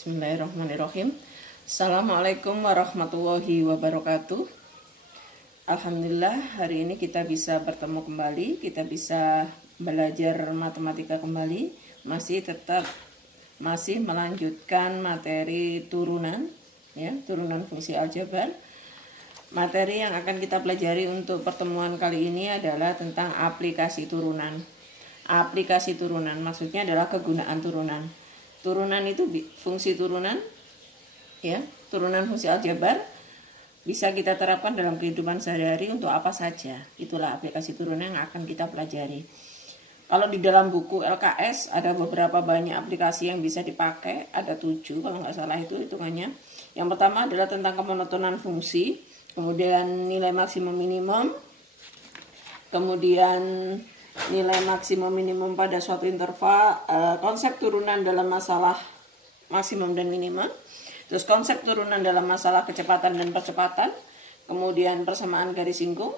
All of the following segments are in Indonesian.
Bismillahirrahmanirrahim. Assalamualaikum warahmatullahi wabarakatuh. Alhamdulillah, hari ini kita bisa bertemu kembali, kita bisa belajar matematika kembali. Masih melanjutkan materi turunan, ya, turunan fungsi aljabar. Materi yang akan kita pelajari untuk pertemuan kali ini adalah tentang aplikasi turunan. Aplikasi turunan maksudnya adalah kegunaan turunan. Turunan itu fungsi turunan, ya, turunan fungsi aljabar bisa kita terapkan dalam kehidupan sehari-hari untuk apa saja. Itulah aplikasi turunan yang akan kita pelajari. Kalau di dalam buku LKS ada beberapa banyak aplikasi yang bisa dipakai, ada 7 kalau nggak salah itu hitungannya. Yang pertama adalah tentang kemonotonan fungsi, kemudian nilai maksimum minimum, kemudian nilai maksimum minimum pada suatu interval, konsep turunan dalam masalah maksimum dan minimum, terus konsep turunan dalam masalah kecepatan dan percepatan, kemudian persamaan garis singgung,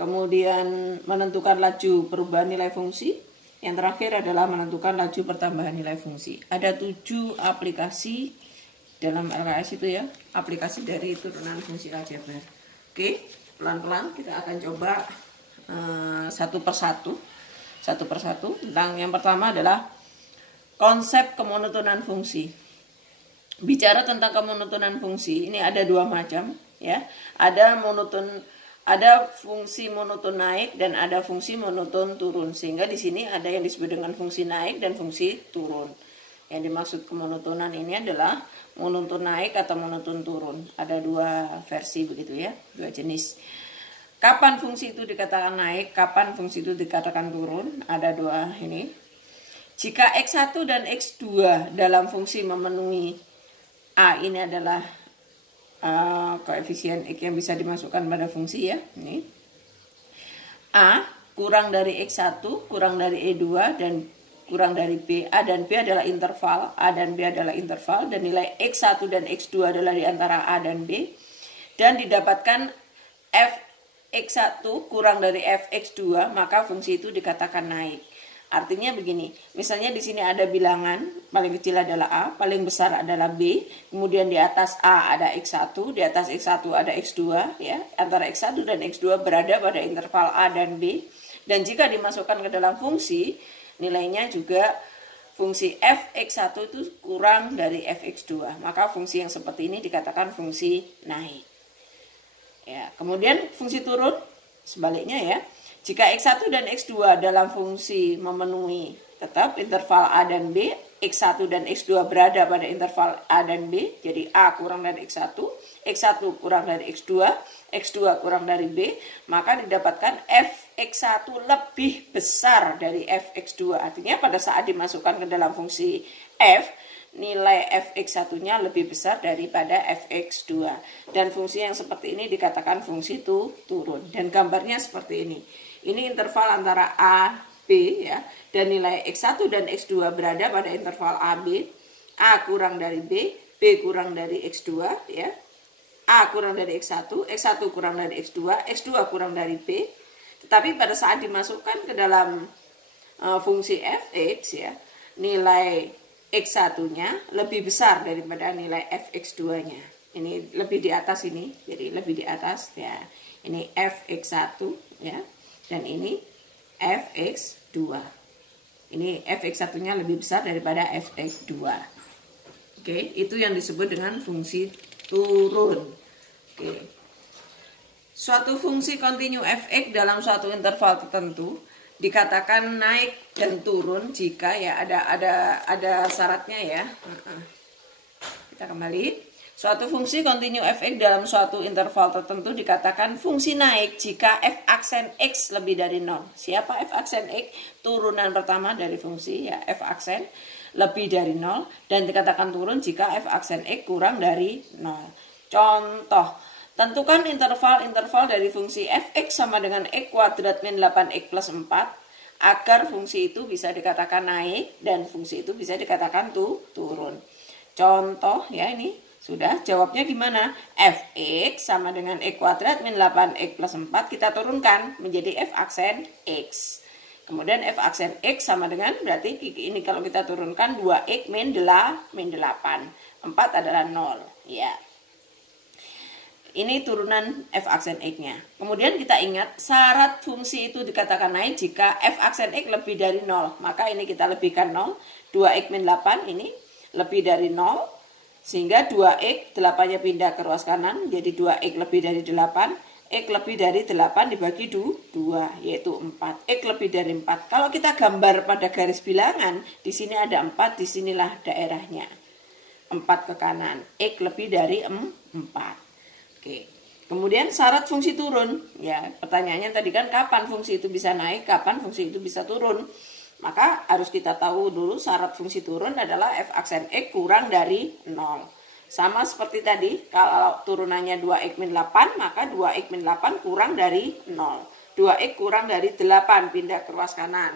kemudian menentukan laju perubahan nilai fungsi, yang terakhir adalah menentukan laju pertambahan nilai fungsi. Ada 7 aplikasi dalam LKS itu, ya, aplikasi dari turunan fungsi aljabar. Oke, pelan-pelan kita akan coba satu persatu. Tentang yang pertama adalah konsep kemonotonan fungsi. Bicara tentang kemonotonan fungsi, ini ada 2 macam, ya. Ada fungsi monoton naik dan ada fungsi monoton turun. Sehingga di sini ada yang disebut dengan fungsi naik dan fungsi turun. Yang dimaksud kemonotonan ini adalah monoton naik atau monoton turun. Ada 2 versi begitu, ya, 2 jenis. Kapan fungsi itu dikatakan naik, kapan fungsi itu dikatakan turun, ada 2 ini. Jika X1 dan X2 dalam fungsi memenuhi A, ini adalah koefisien X yang bisa dimasukkan pada fungsi, ya. Ini A kurang dari X1, kurang dari E2, dan kurang dari B. A dan B adalah interval, A dan B adalah interval, dan nilai X1 dan X2 adalah di antara A dan B, dan didapatkan Fx1 kurang dari Fx2, maka fungsi itu dikatakan naik. Artinya begini, misalnya di sini ada bilangan, paling kecil adalah A, paling besar adalah B, kemudian di atas A ada X1, di atas X1 ada X2, ya, antara X1 dan X2 berada pada interval A dan B, dan jika dimasukkan ke dalam fungsi, nilainya juga fungsi Fx1 itu kurang dari Fx2, maka fungsi yang seperti ini dikatakan fungsi naik. Ya, kemudian fungsi turun sebaliknya, ya. Jika X1 dan X2 dalam fungsi memenuhi tetap interval A dan B, X1 dan X2 berada pada interval A dan B, jadi A kurang dari X1, X1 kurang dari X2, X2 kurang dari B, maka didapatkan Fx1 lebih besar dari Fx2. Artinya pada saat dimasukkan ke dalam fungsi F, nilai Fx1-nya lebih besar daripada Fx2. Dan fungsi yang seperti ini dikatakan fungsi turun. Dan gambarnya seperti ini. Ini interval antara A, B, ya. Dan nilai X1 dan X2 berada pada interval AB. A kurang dari B, B kurang dari X2, ya. A kurang dari X1, X1 kurang dari X2, X2 kurang dari B. Tetapi pada saat dimasukkan ke dalam fungsi Fx, ya, nilai X1-nya lebih besar daripada nilai Fx2-nya. Ini lebih di atas ini, jadi lebih di atas, ya. Ini Fx1, ya, dan ini Fx2. Ini Fx1-nya lebih besar daripada Fx2. Oke, itu yang disebut dengan fungsi turun. Oke. Suatu fungsi kontinu Fx dalam suatu interval tertentu dikatakan naik dan turun jika, ya, ada syaratnya, ya. Kita kembali. Suatu fungsi kontinu Fx dalam suatu interval tertentu dikatakan fungsi naik jika f aksen x lebih dari 0. Siapa f aksen x? Turunan pertama dari fungsi, ya, f aksen lebih dari 0, dan dikatakan turun jika f aksen x kurang dari 0. Contoh, tentukan interval dari fungsi fx sama dengan x kuadrat min 8x plus 4 agar fungsi itu bisa dikatakan naik dan fungsi itu bisa dikatakan turun. Contoh, ya, ini sudah. Jawabnya gimana? Fx sama dengan x kuadrat min 8x plus 4 kita turunkan menjadi f aksen x. Kemudian f aksen X sama dengan, berarti ini kalau kita turunkan 2X min 8. 4 adalah 0. Ya. Ini turunan f aksen X-nya. Kemudian kita ingat, syarat fungsi itu dikatakan naik jika f aksen X lebih dari 0. Maka ini kita lebihkan 0. 2X min 8 ini lebih dari 0. Sehingga 2X, 8-nya pindah ke ruas kanan, jadi 2X lebih dari 8, X lebih dari 8 dibagi 2, yaitu 4. X lebih dari 4. Kalau kita gambar pada garis bilangan, di sini ada 4, disinilah daerahnya. 4 ke kanan, X lebih dari 4. Oke. Kemudian syarat fungsi turun. Ya, pertanyaannya tadi kan kapan fungsi itu bisa naik, kapan fungsi itu bisa turun. Maka harus kita tahu dulu syarat fungsi turun adalah f aksen X kurang dari 0. Sama seperti tadi, kalau turunannya 2X min 8, maka 2X min 8 kurang dari 0. 2X kurang dari 8, pindah ke ruas kanan.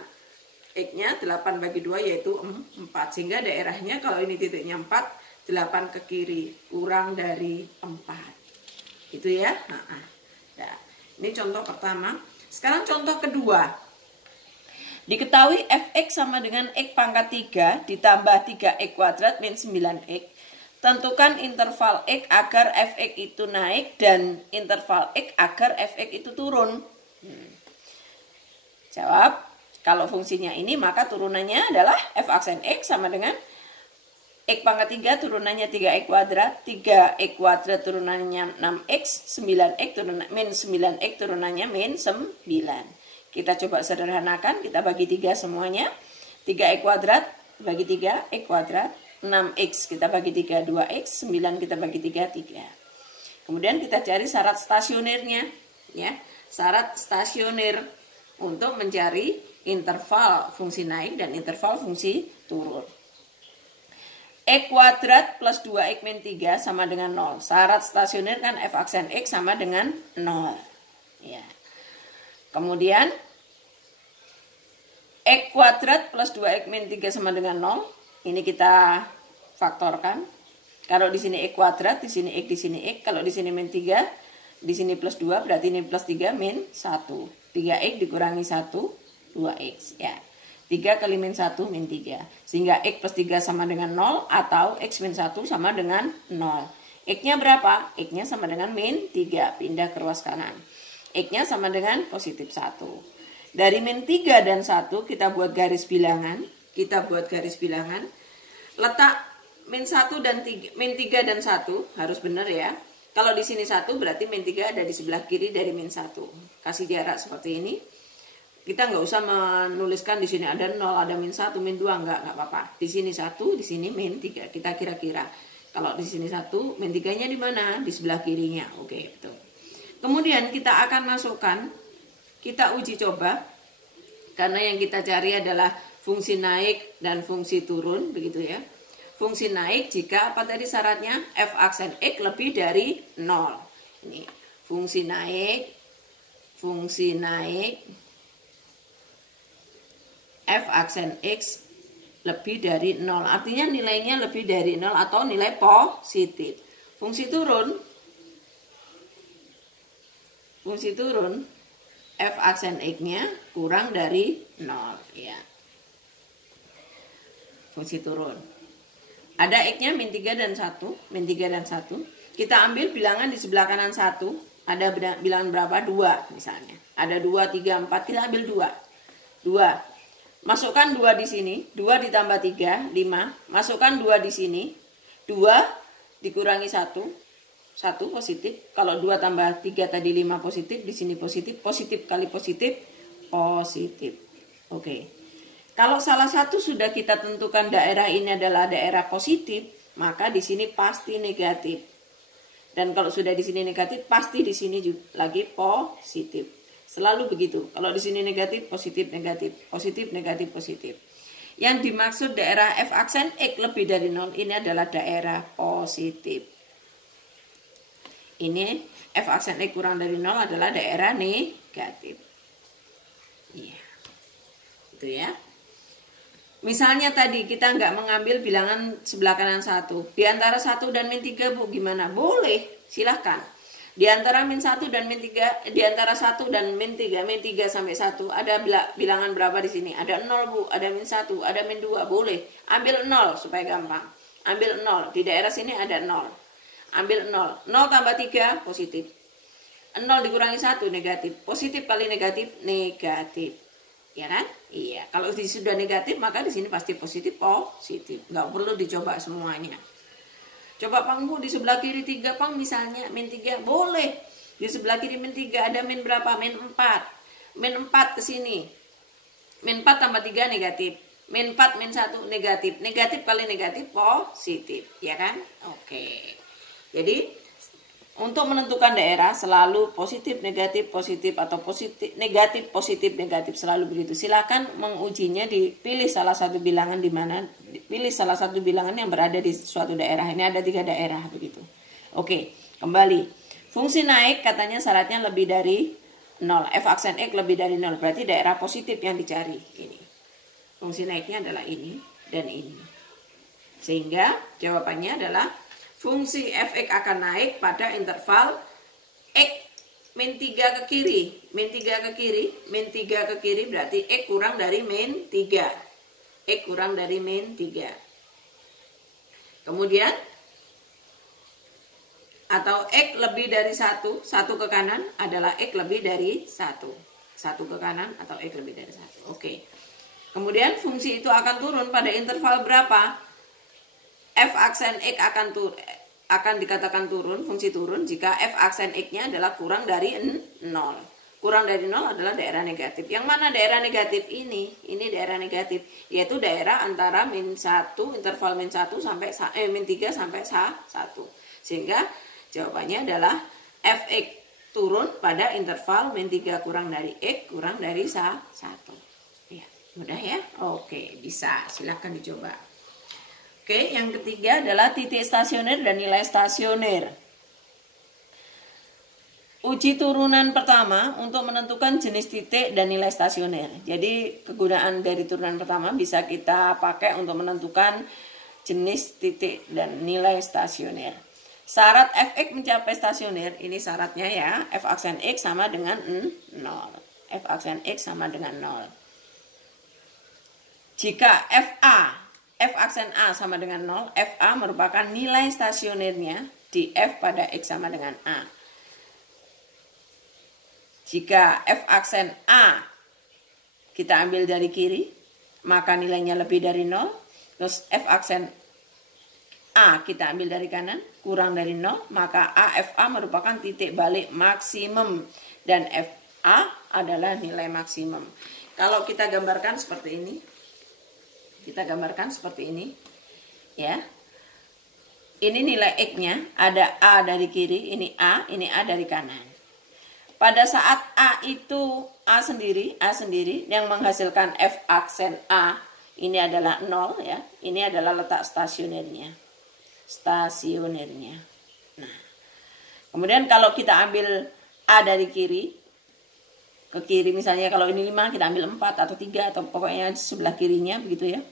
X-nya 8 bagi 2 yaitu 4. Sehingga daerahnya kalau ini titiknya 4, 8 ke kiri, kurang dari 4. Itu ya. Nah, ini contoh pertama. Sekarang contoh kedua. Diketahui fx sama dengan x pangkat 3 ditambah 3x kuadrat min 9x. Tentukan interval x agar fx itu naik dan interval x agar fx itu turun. Jawab, kalau fungsinya ini maka turunannya adalah f aksen x sama dengan x pangkat 3 turunannya 3x kuadrat, 3x kuadrat turunannya 6x, 9x min 9x turunannya min 9. Kita coba sederhanakan, kita bagi 3 semuanya. 3x kuadrat bagi 3, x kuadrat. 6x kita bagi 3, 2x. 9 kita bagi 3, 3. Kemudian kita cari syarat stasionernya. Ya, syarat stasioner untuk mencari interval fungsi naik dan interval fungsi turun. X kuadrat plus 2x min 3 sama dengan 0. Syarat stasioner kan f aksen X sama dengan 0. Ya. Kemudian X kuadrat plus 2X min 3 sama dengan 0. Ini kita faktorkan. Kalau di sini X kuadrat, di sini X, di sini X. Kalau di sini min 3, di sini plus 2, berarti ini plus 3 min 1. 3X dikurangi 1, 2X. Ya. 3 kali min 1 min 3. Sehingga X plus 3 sama dengan 0 atau X min 1 sama dengan 0. X-nya berapa? X-nya sama dengan min 3. Pindah ke ruas kanan. X-nya sama dengan positif 1. Dari min 3 dan 1 kita buat garis bilangan. Letak min 1 dan 3, min 3 dan 1 harus benar ya. Kalau di sini 1 berarti min 3 ada di sebelah kiri dari min 1. Kasih jarak seperti ini. Kita nggak usah menuliskan di sini ada 0, ada min 1, min 2, nggak apa-apa. Di sini 1, di sini min 3. Kita kira-kira. Kalau di sini 1, min 3-nya di mana? Di sebelah kirinya. Oke, betul. Kemudian kita akan masukkan, kita uji coba, karena yang kita cari adalah fungsi naik dan fungsi turun, begitu ya. Fungsi naik jika apa tadi syaratnya? F aksen X lebih dari 0. Ini fungsi naik, F aksen X lebih dari 0. Artinya nilainya lebih dari 0 atau nilai positif. Fungsi turun f aksen X-nya kurang dari 0 ya. Fungsi turun. Ada X-nya min 3 dan 1, min 3 dan 1. Kita ambil bilangan di sebelah kanan 1, ada bilangan berapa? 2 misalnya. Ada 2, 3, 4, kita ambil 2. 2. Masukkan 2 di sini, 2 ditambah 3, 5. Masukkan 2 di sini, 2 dikurangi 1. 1 positif, kalau 2 tambah 3 tadi 5 positif, di sini positif, positif kali positif, positif. Oke. Kalau salah satu sudah kita tentukan daerah ini adalah daerah positif, maka di sini pasti negatif. Dan kalau sudah di sini negatif, pasti di sini juga lagi positif. Selalu begitu. Kalau di sini negatif, positif, negatif, positif, negatif, positif. Yang dimaksud daerah F aksen X lebih dari 0 ini adalah daerah positif. Ini F aksen X kurang dari 0 adalah daerah negatif. Iya. Itu ya. Misalnya tadi kita nggak mengambil bilangan sebelah kanan 1. Di antara 1 dan min 3 Bu, gimana? Boleh, silahkan. Di antara min 1 dan min 3, di antara 1 dan min 3 sampai 1, ada bilangan berapa di sini? Ada 0, Bu, ada min 1, ada min 2, boleh. Ambil 0 supaya gampang. Ambil 0, di daerah sini ada 0. Ambil 0, 0 tambah 3, positif. 0 dikurangi 1, negatif. Positif kali negatif, negatif. Ya kan? Iya, kalau sudah negatif, maka di sini pasti positif, Nggak perlu dicoba semuanya. Coba Pang, Bu, di sebelah kiri 3 Pang misalnya min 3 boleh. Di sebelah kiri min 3 ada min berapa? Min 4. Min 4 ke sini. Min 4 tambah 3 negatif. Min 4 min 1 negatif. Negatif kali negatif positif, ya kan? Oke. Jadi untuk menentukan daerah selalu positif atau positif negatif selalu begitu. Silakan mengujinya, dipilih salah satu bilangan pilih salah satu bilangan yang berada di suatu daerah. Ini ada 3 daerah begitu. Oke, kembali. Fungsi naik katanya syaratnya lebih dari 0. F aksen X lebih dari 0. Berarti daerah positif yang dicari ini. Fungsi naiknya adalah ini dan ini. Sehingga jawabannya adalah fungsi fx akan naik pada interval x min 3 ke kiri. Min 3 ke kiri, min 3 ke kiri berarti x kurang dari min 3. X kurang dari min 3. Kemudian, atau x lebih dari 1 ke kanan adalah x lebih dari 1 ke kanan atau x lebih dari 1. Oke. Kemudian fungsi itu akan turun pada interval berapa? F aksen X akan dikatakan turun, fungsi turun jika F aksen X-nya adalah kurang dari 0. Kurang dari 0 adalah daerah negatif. Yang mana daerah negatif ini? Ini daerah negatif, yaitu daerah antara min 1, interval min 1 sampai min 3 sampai 1. Sehingga jawabannya adalah Fx turun pada interval min 3 kurang dari X kurang dari 1. Ya, mudah ya? Oke, bisa. Silahkan dicoba. Oke, yang ketiga adalah titik stasioner dan nilai stasioner. Uji turunan pertama untuk menentukan jenis titik dan nilai stasioner. Jadi kegunaan dari turunan pertama bisa kita pakai untuk menentukan jenis titik dan nilai stasioner. Syarat fx mencapai stasioner, ini syaratnya ya, f aksen x sama dengan 0. F aksen x sama dengan 0. Jika F aksen A sama dengan 0, FA merupakan nilai stasionernya di F pada X sama dengan A. Jika F aksen A kita ambil dari kiri, maka nilainya lebih dari 0. Terus F aksen A kita ambil dari kanan, kurang dari 0, maka AFA merupakan titik balik maksimum. Dan FA adalah nilai maksimum. Kalau kita gambarkan seperti ini, ya. Ini nilai X-nya, ada A dari kiri, ini A dari kanan. Pada saat A sendiri yang menghasilkan F aksen A, ini adalah 0 ya. Ini adalah letak stasionernya. Nah, kemudian kalau kita ambil A dari kiri ke kiri, misalnya kalau ini 5, kita ambil 4 atau 3 atau pokoknya sebelah kirinya begitu ya.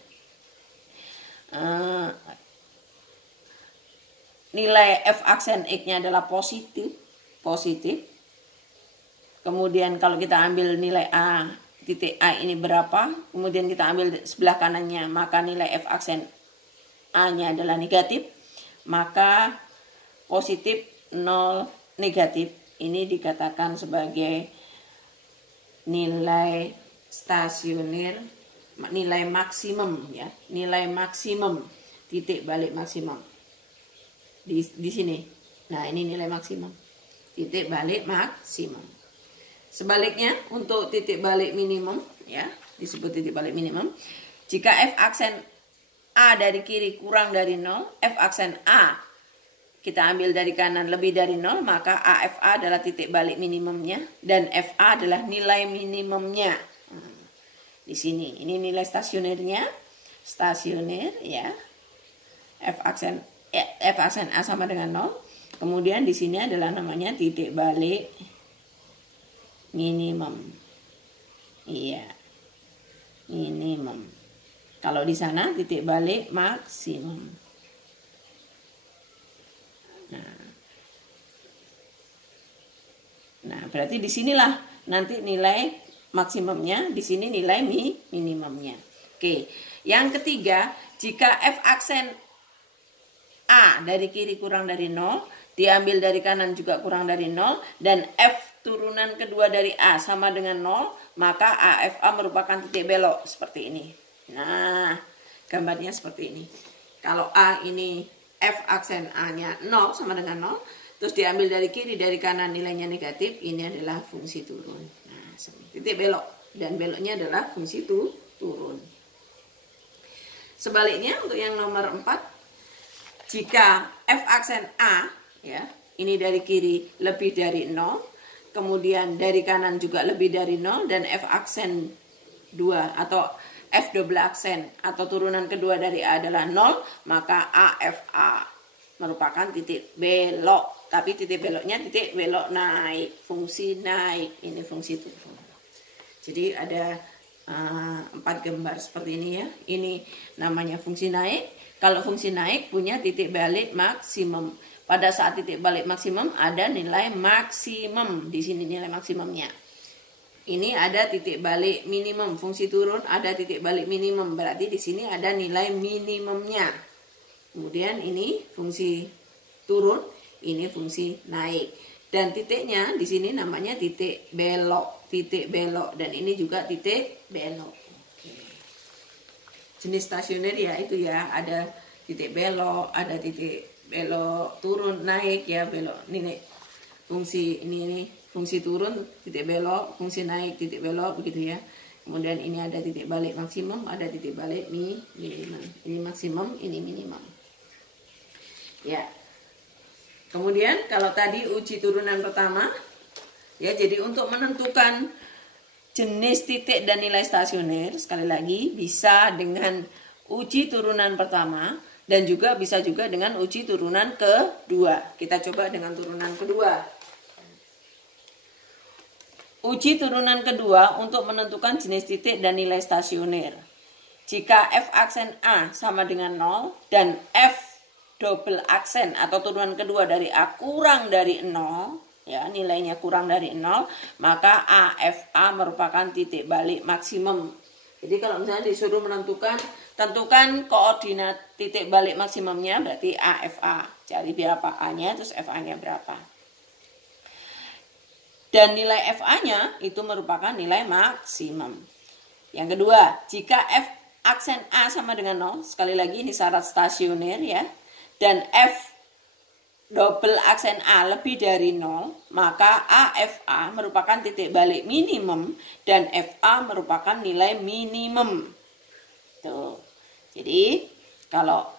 Nilai F aksen X-nya adalah positif. Kemudian kalau kita ambil nilai A, titik A ini berapa, kemudian kita ambil sebelah kanannya, maka nilai F aksen A-nya adalah negatif, maka positif 0 negatif ini dikatakan sebagai nilai stasioner, nilai maksimum ya, nilai maksimum, titik balik maksimum di sini. Nah, ini nilai maksimum, titik balik maksimum. Sebaliknya untuk titik balik minimum ya, disebut titik balik minimum, jika F aksen A dari kiri kurang dari 0, F aksen A kita ambil dari kanan lebih dari 0, maka AFA adalah titik balik minimumnya dan FA adalah nilai minimumnya. Di sini, ini nilai stasioner ya. F aksen A sama dengan 0. Kemudian di sini adalah namanya titik balik minimum. Iya. Minimum. Kalau di sana titik balik maksimum. Nah, berarti disinilah nanti nilai maksimumnya, di sini nilai minimumnya. Oke, yang ketiga, jika f aksen A dari kiri kurang dari 0, diambil dari kanan juga kurang dari 0, dan f turunan kedua dari A sama dengan 0, maka AFA merupakan titik belok seperti ini. Nah, gambarnya seperti ini. Kalau A ini f aksen A-nya 0 sama dengan 0, terus diambil dari kiri dari kanan nilainya negatif, ini adalah fungsi turun. Nah, titik belok, dan beloknya adalah fungsi turun. Sebaliknya untuk yang nomor 4, jika f aksen A, ya, ini dari kiri lebih dari 0, kemudian dari kanan juga lebih dari 0, dan f aksen 2 atau f double aksen atau turunan kedua dari A adalah 0, maka AFA merupakan titik belok. Tapi titik beloknya titik belok naik, fungsi naik, ini fungsi turun. Jadi ada 4 gambar seperti ini ya. Ini namanya fungsi naik. Kalau fungsi naik punya titik balik maksimum. Pada saat titik balik maksimum ada nilai maksimum. Di sini nilai maksimumnya. Ini ada titik balik minimum. Fungsi turun ada titik balik minimum. Berarti di sini ada nilai minimumnya. Kemudian ini fungsi turun, ini fungsi naik. Dan titiknya di sini namanya titik belok. Titik belok. Dan ini juga titik belok. Jenis stasioner ya itu ya, ada titik belok, ada titik belok turun naik ya, belok ini fungsi ini fungsi turun titik belok, fungsi naik titik belok begitu ya. Kemudian ini ada titik balik maksimum, ada titik balik minimum. Ini maksimum, ini minimum. Ya. Kemudian kalau tadi uji turunan pertama ya, jadi untuk menentukan jenis titik dan nilai stasioner, sekali lagi bisa dengan uji turunan pertama dan juga bisa juga dengan uji turunan kedua. Kita coba dengan turunan kedua. Uji turunan kedua untuk menentukan jenis titik dan nilai stasioner. Jika f aksen A sama dengan 0 dan f double aksen atau turunan kedua dari A kurang dari 0, ya, nilainya kurang dari 0, maka AFA merupakan titik balik maksimum. Jadi kalau misalnya disuruh menentukan, tentukan koordinat titik balik maksimumnya, berarti AFA. Cari berapa A-nya, terus FA-nya berapa. Dan nilai FA-nya itu merupakan nilai maksimum. Yang kedua, jika F aksen A sama dengan 0, sekali lagi ini syarat stasioner ya, dan F double aksen A lebih dari 0, maka AFA merupakan titik balik minimum dan FA merupakan nilai minimum. Tuh. Jadi, kalau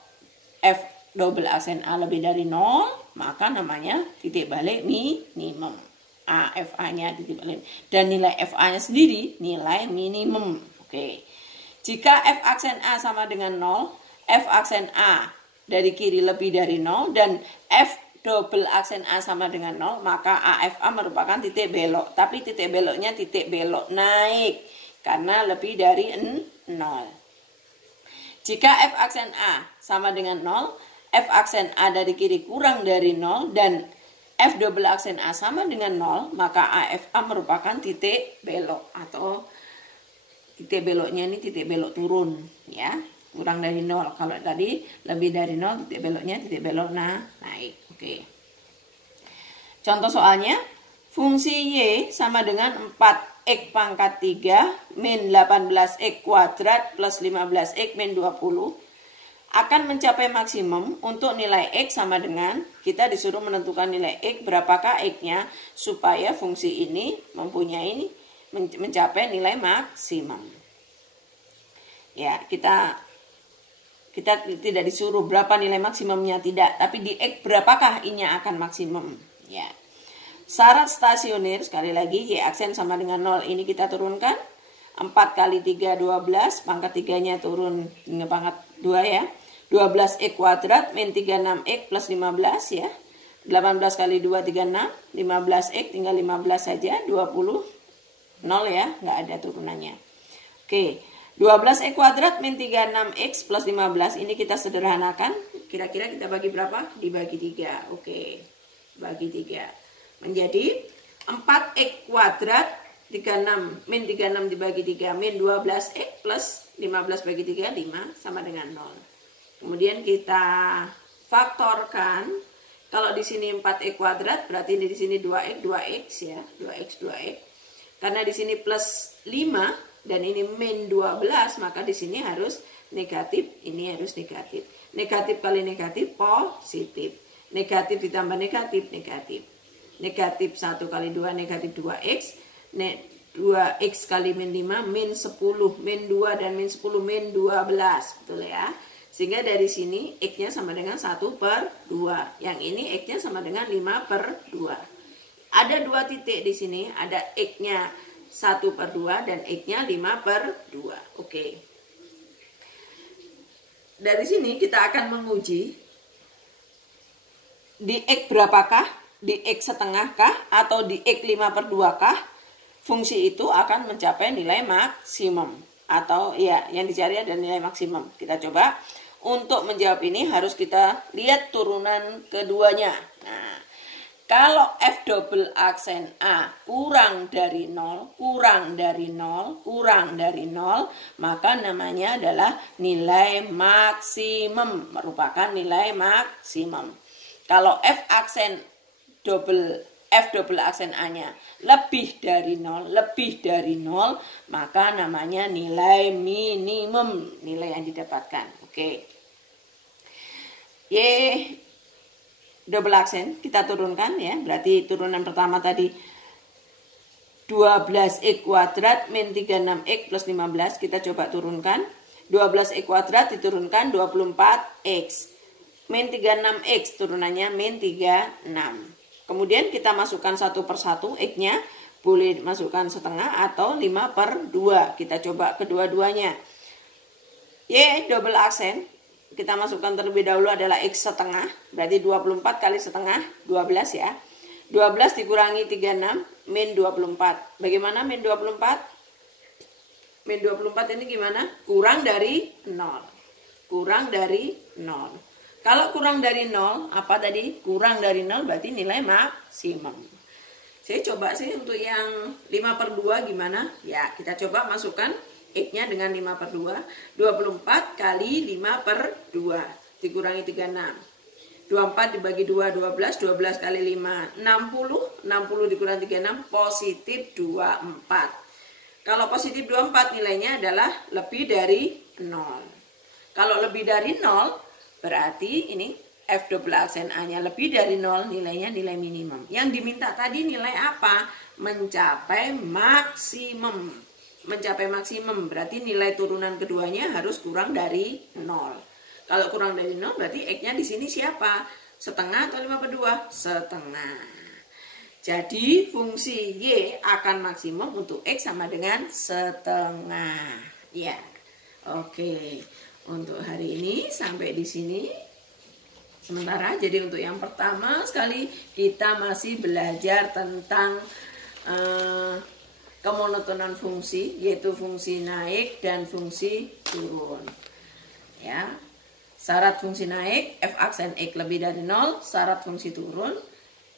F double aksen A lebih dari 0, maka namanya titik balik minimum. AFA-nya titik balik. Dan nilai FA-nya sendiri nilai minimum. Oke. Jika F aksen A sama dengan 0, F aksen A dari kiri lebih dari 0 dan F double aksen A sama dengan 0, maka AFA merupakan titik belok. Tapi titik beloknya titik belok naik karena lebih dari 0. Jika F aksen A sama dengan 0, F aksen A dari kiri kurang dari 0 dan F double aksen A sama dengan 0, maka AFA merupakan titik belok atau titik beloknya ini titik belok turun ya. Kurang dari 0. Kalau tadi lebih dari 0, titik beloknya titik belok naik. Oke. Contoh soalnya, fungsi Y sama dengan 4x pangkat 3 min 18x kuadrat plus 15x min 20 akan mencapai maksimum untuk nilai X sama dengan, kita disuruh menentukan nilai X, berapakah X-nya supaya fungsi ini mempunyai mencapai nilai maksimum. Ya, kita tidak disuruh berapa nilai maksimumnya, tidak, tapi di X berapakah I-nya akan maksimum. Ya. Syarat stasioner, sekali lagi, Y aksen sama dengan 0, ini kita turunkan. 4 kali 3, 12, pangkat 3-nya turun dengan pangkat 2 ya. 12x kuadrat min 36x plus 15 ya. 18 kali 2, 36, 15x tinggal 15 saja, 20, 0 ya, nggak ada turunannya. Oke. 12x kuadrat min 36x plus 15, ini kita sederhanakan, kira-kira kita bagi berapa? Dibagi 3, oke, bagi 3, menjadi 4x kuadrat 36 min 36 dibagi 3 min 12x plus 15 bagi 3 5 sama dengan 0. Kemudian kita faktorkan. Kalau di sini 4x kuadrat berarti di sini 2x ya, 2x. Karena di sini plus 5 dan ini min 12, maka di sini harus negatif, ini harus negatif. Negatif kali negatif positif. Negatif ditambah negatif, negatif. Negatif 1 kali 2 negatif 2x. 2x kali min 5 min 10, min 2 dan min 10 min 12, betul ya. Sehingga dari sini x-nya sama dengan 1/2. Yang ini x-nya sama dengan 5/2. Ada 2 titik di sini, ada x-nya 1/2 dan x-nya 5/2. Oke. Dari sini kita akan menguji di x berapakah, di x setengah kah, atau di x 5/2 kah, fungsi itu akan mencapai nilai maksimum. Atau ya, yang dicari adalah nilai maksimum. Kita coba. Untuk menjawab ini harus kita lihat turunan keduanya. Nah, kalau f double aksen A kurang dari 0, maka namanya adalah nilai maksimum, merupakan nilai maksimum. Kalau f double aksen A-nya lebih dari 0, maka namanya nilai minimum, nilai yang didapatkan. Oke. Y double aksen kita turunkan ya. Berarti turunan pertama tadi 12x kuadrat min 36x plus 15. Kita coba turunkan. 12x kuadrat diturunkan 24x. Min 36x turunannya min 36. Kemudian kita masukkan satu per satu. X-nya boleh masukkan setengah atau 5/2. Kita coba kedua-duanya. Y double aksen kita masukkan terlebih dahulu adalah x setengah, berarti 24 kali setengah 12 ya. 12 dikurangi 36 min 24. Bagaimana min 24? Min 24 ini gimana? Kurang dari 0. Kurang dari 0. Kalau kurang dari 0, apa tadi? Kurang dari 0 berarti nilai maksimum. Saya coba sih untuk yang 5/2 gimana? Ya, kita coba masukkan x-nya dengan 5/2. 24 kali 5/2 dikurangi 36. 24 dibagi 2, 12. 12 kali 5, 60. 60 dikurangi 36, positif 24. Kalau positif 24 nilainya adalah lebih dari 0. Kalau lebih dari 0, berarti ini f double aksen A-nya lebih dari 0, nilainya nilai minimum. Yang diminta tadi nilai apa? Mencapai maksimum. Mencapai maksimum berarti nilai turunan keduanya harus kurang dari 0. Kalau kurang dari 0 berarti x-nya di sini siapa? Setengah atau 5/2? Setengah. Jadi fungsi y akan maksimum untuk x sama dengan setengah. Ya. Oke. Untuk hari ini sampai di sini sementara. Jadi untuk yang pertama sekali kita masih belajar tentang kemonotonan fungsi, yaitu fungsi naik dan fungsi turun. Ya. Syarat fungsi naik f aksen x lebih dari 0, syarat fungsi turun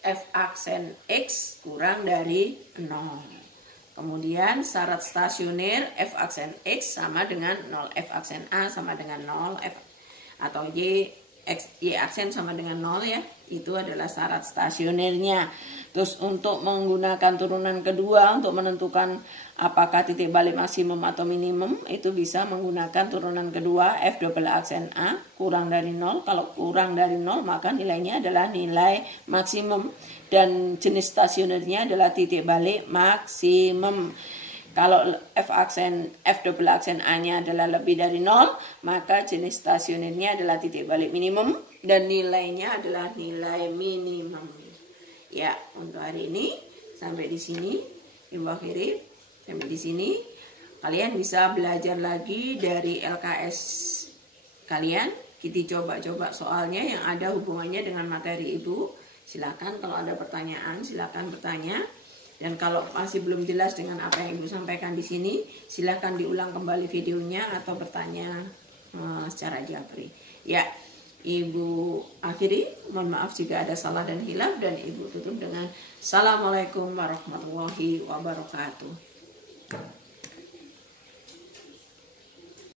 f aksen x kurang dari 0. Kemudian syarat stasioner f aksen x sama dengan 0, f aksen A sama dengan 0, f atau y aksen sama dengan 0 ya. Itu adalah syarat stasionernya. Terus untuk menggunakan turunan kedua untuk menentukan apakah titik balik maksimum atau minimum, itu bisa menggunakan turunan kedua f double aksen A kurang dari 0. Kalau kurang dari 0 maka nilainya adalah nilai maksimum dan jenis stasionernya adalah titik balik maksimum. Kalau f double aksen A-nya adalah lebih dari 0, maka jenis stasionernya adalah titik balik minimum dan nilainya adalah nilai minimum. Ya, untuk hari ini sampai di sini. Ibu akhiri sampai di sini. Kalian bisa belajar lagi dari LKS kalian. Kita coba-coba soalnya yang ada hubungannya dengan materi Ibu. Silakan kalau ada pertanyaan, silakan bertanya. Dan kalau masih belum jelas dengan apa yang Ibu sampaikan di sini, silakan diulang kembali videonya atau bertanya secara japri. Ya, Ibu akhiri, mohon maaf jika ada salah dan hilaf, dan Ibu tutup dengan Assalamualaikum warahmatullahi wabarakatuh.